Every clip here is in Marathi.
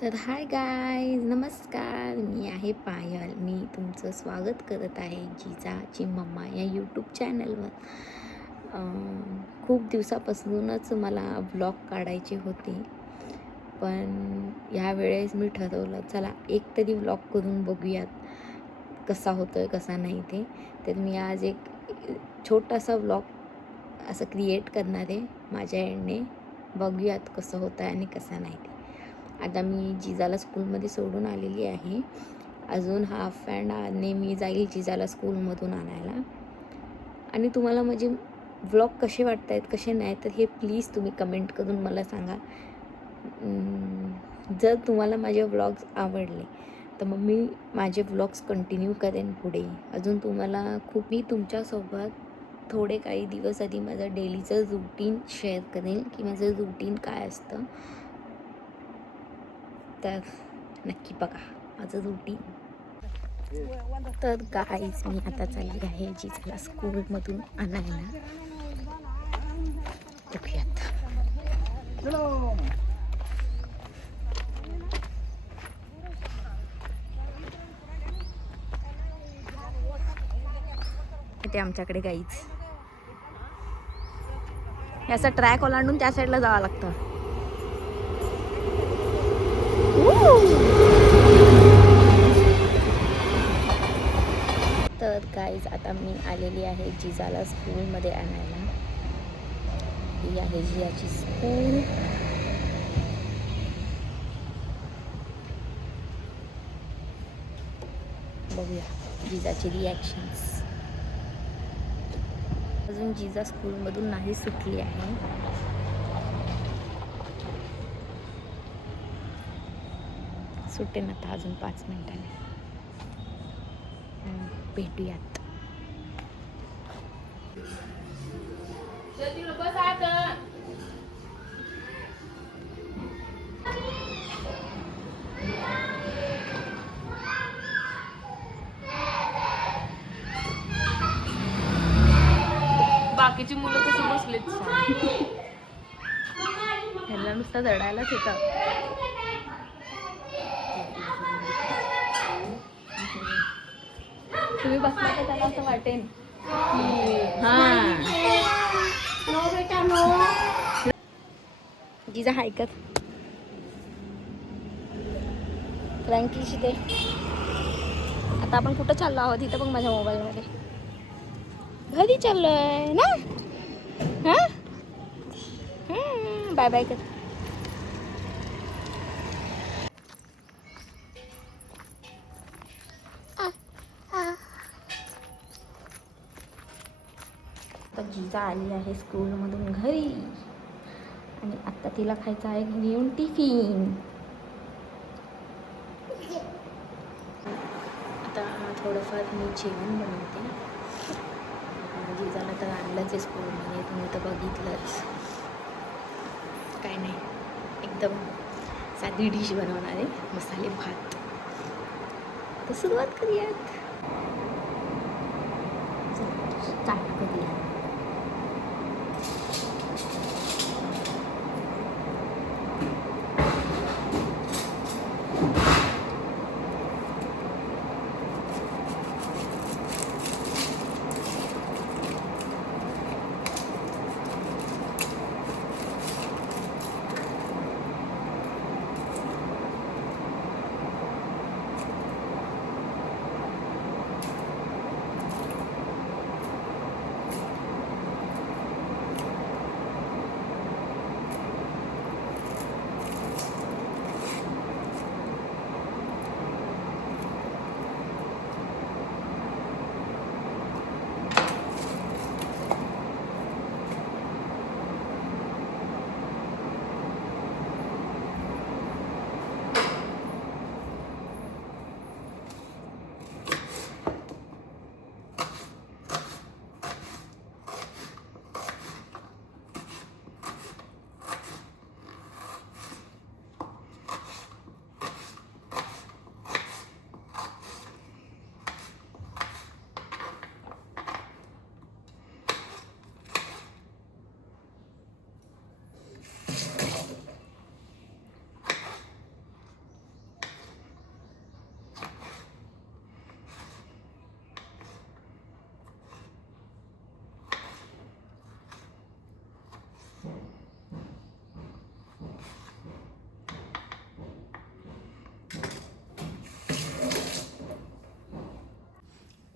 तर हाय गाईज, नमस्कार. मी आहे पायल. मी तुमचं स्वागत करत आहे जिजाची मम्मा या यूट्यूब चॅनलवर. खूप दिवसापासूनच मला व्लॉग काढायचे होते, पण यावेळेस मी ठरवलं चला एक तरी व्लॉग करून बघूयात कसा होतो आहे कसा नाही ते. तर मी आज एक छोटासा व्लॉग असं क्रिएट करणार आहे माझ्या एंडने. बघूयात कसं होतं आहे आणि कसं नाही ते. आता मी जिजाला स्कूलमध्ये सोडून आलेली आहे. अजून हाफ अँड आवरने मी जाईल जिजाला स्कूलमधून आणायला. आणि तुम्हाला माझे व्लॉग कसे वाटत आहेत कसे नाही तर हे प्लीज तुम्ही कमेंट करून मला सांगा. जर तुम्हाला माझे व्लॉग्स आवडले तर मग मी माझे व्लॉग्स कंटिन्यू करेन पुढे. अजून तुम्हाला मी तुमच्यासोबत थोडे काही दिवस आधी माझं डेलीचं रुटीन शेअर करेन की माझं रुटीन काय असतं. तर नक्की बघा माझं रुटीन. तर गाईज मी आता चालली आहे जिजाला स्कूलमधून आणायला. बघूयात. इथे आमच्याकडे गाईज याचा ट्रॅक ओलांडून त्या साईडला जावं लागतं. तर गाईज आता मी आलेली आहे जिजाला स्कूलमध्ये आणायला. ही आहे जिजाची स्कूल. बघूया जिजाची रिॲक्शन्स. अजून जिजा स्कूलमधून नाही सुटली आहे. सुटेन आता अजून 5 मिनिटांनी. भेटूयात. बाकीची मुलं कशी बसलेत ह्याला नुसतं दडायलाच येतं. तुम्ही बसला तर त्याला असं वाटेन. जिजा हाय कर. फ्रँकलीशी ते आता आपण कुठं चाललो आहोत इथं बघ माझ्या मोबाईलमध्ये. घरी चाललोय ना. हां बाय बाय कर. तर जिजा आली आहे स्कूलमधून घरी आणि आत्ता तिला खायचं आहे घरी येऊन टिफिन. आता थोडंफार मी जेवण बनवते. जिजाला तर आणलंच आहे स्कूलमध्ये, तुम्ही तर बघितलंच. काय नाही, एकदम साधी डिश बनवणार आहे, मसाले भात. तर सुरुवात करूयात. स्टार्ट करूया.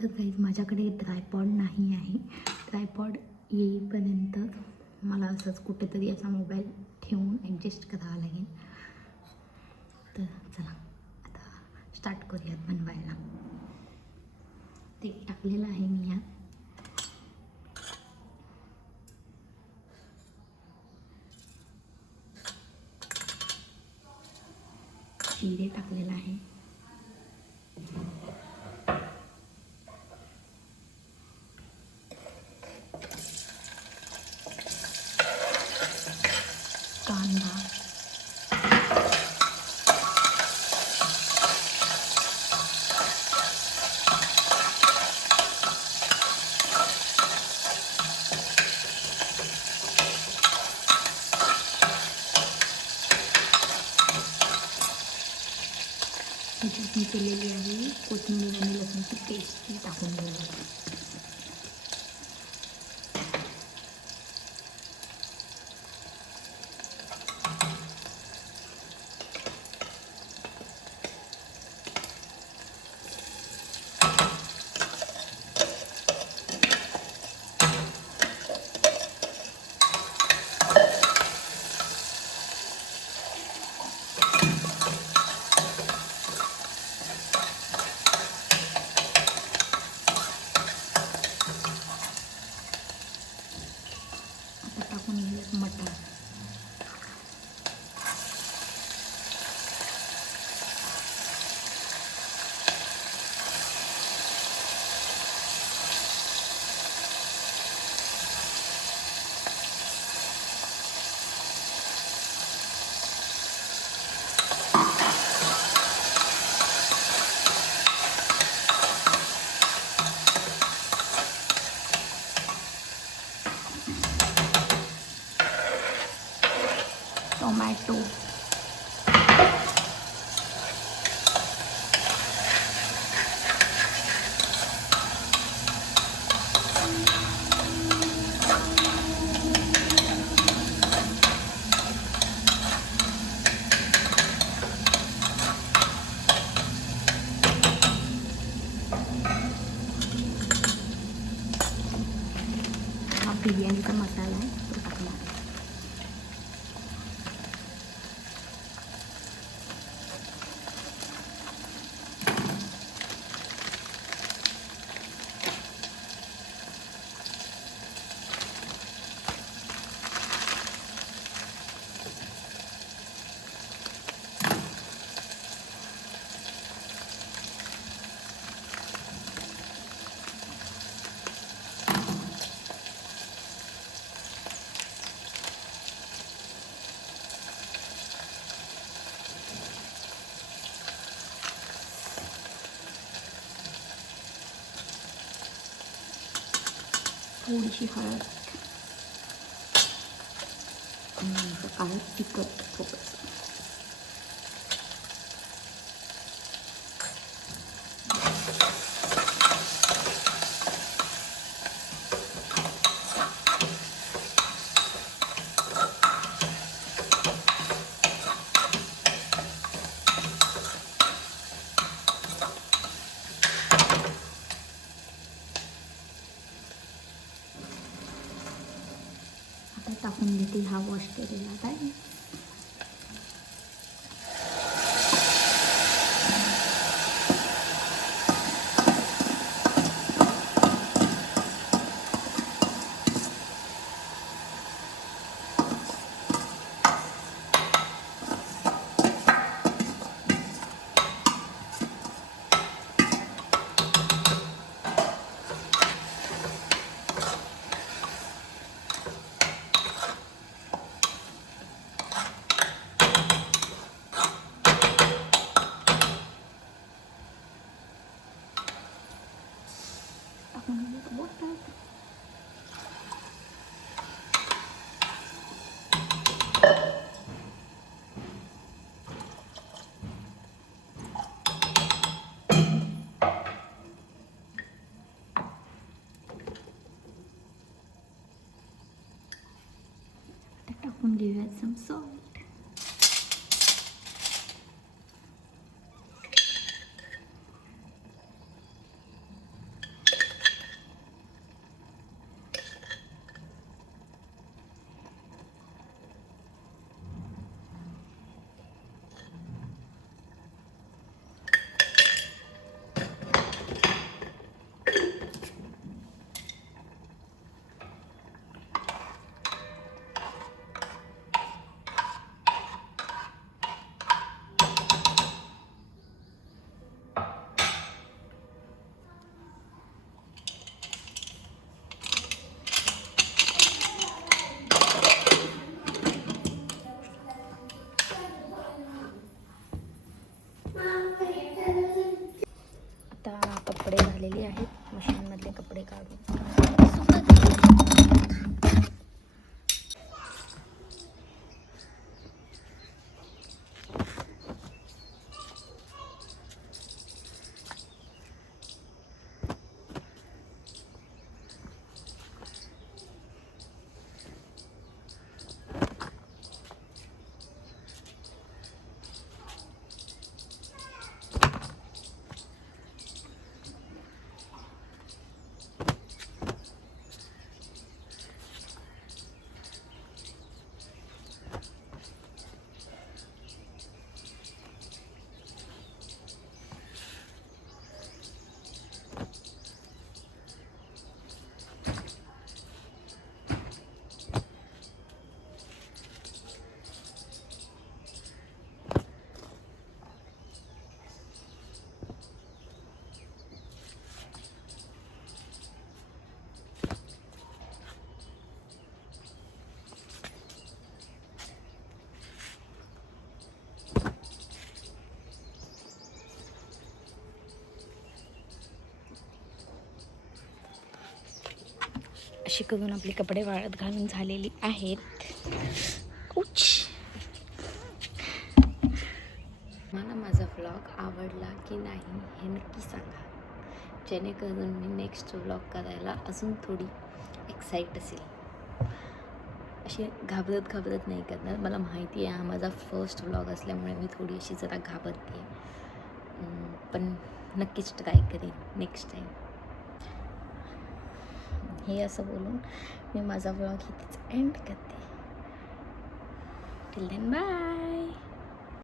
तर काही माझ्याकडे ट्रायपॉड नाही आहे. ट्रायपॉड येईपर्यंत मला असंच कुठेतरी असा मोबाईल ठेवून ॲडजस्ट करावा लागेल. तर चला आता स्टार्ट करूयात बनवायला. तेल टाकलेलं आहे मी यात. जिरे टाकलेलं आहे. कांदा, ही चटणी केलेली आहे. कोथिंबीर आणि लसूणची पेस्ट टाकून घ्यावी. आता टाकून घेऊयात मटार. टोमॅटो, हा बिर्याणीचा मसाला आहे तो टाकला. थोडीशी हळद आणि काळं तिखट थोडंसं. आता टाकून घेते हा वॉश केलेला राईस. टाकून घेते बटर. टाकून घेऊयात सम सॉल्ट. कपडे झालेले आहेत, मशीनमधले कपडे काढून सुकत घालते. अशी करून आपले कपडे वाळत घालून झालेली आहेत. उच. मला माझा व्लॉग आवडला की नाही हे नक्की सांगा, जेणेकरून मी नेक्स्ट व्लॉग करायला अजून थोडी एक्साईट असेल. अशी घाबरत नाही करणार. मला माहिती आहे हा माझा फर्स्ट व्लॉग असल्यामुळे मी थोडी अशी जरा घाबरते, पण नक्कीच ट्राय करेन नेक्स्ट टाईम. हे असं बोलून मी माझा व्लॉग इथेच एंड करते. Till then bye.